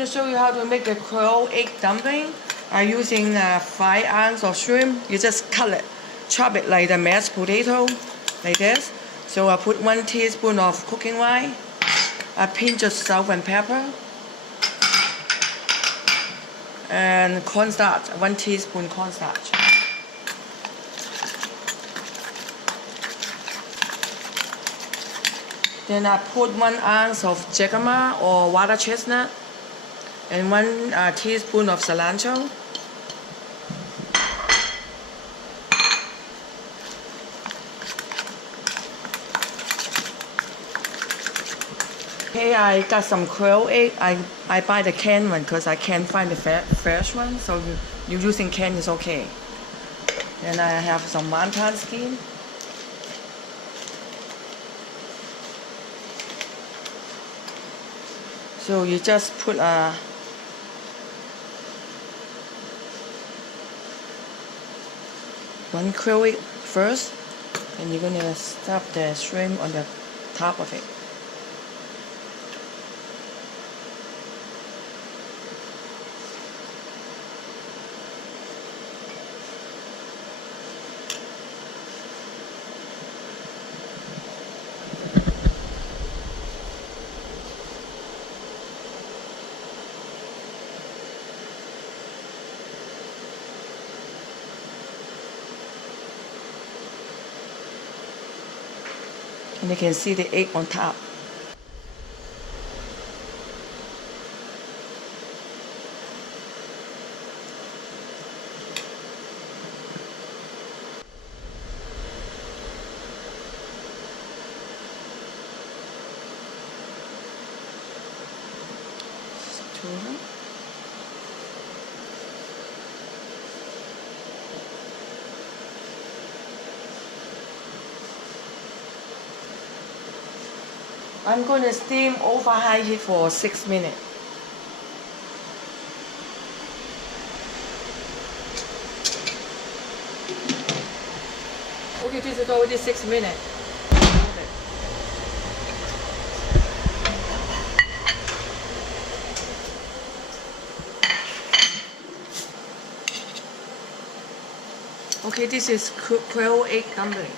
to show you how to make the quail egg dumpling. I'm using 5 ounces of shrimp. You just cut it, chop it like the mashed potato, like this. So I put 1 teaspoon of cooking oil, a pinch of salt and pepper, and cornstarch, 1 teaspoon cornstarch. Then I put 1 ounce of jicama or water chestnut and 1 teaspoon of cilantro. Okay, I got some quail egg. I buy the canned one because I can't find the fresh one, so you using canned is okay. Then I have some wonton skin. So you just put one quail egg first, and you're gonna stuff the shrimp on the top of it. And you can see the egg on top. I'm going to steam over high heat for 6 minutes. Okay, this is already 6 minutes. Okay, this is quail egg dumpling.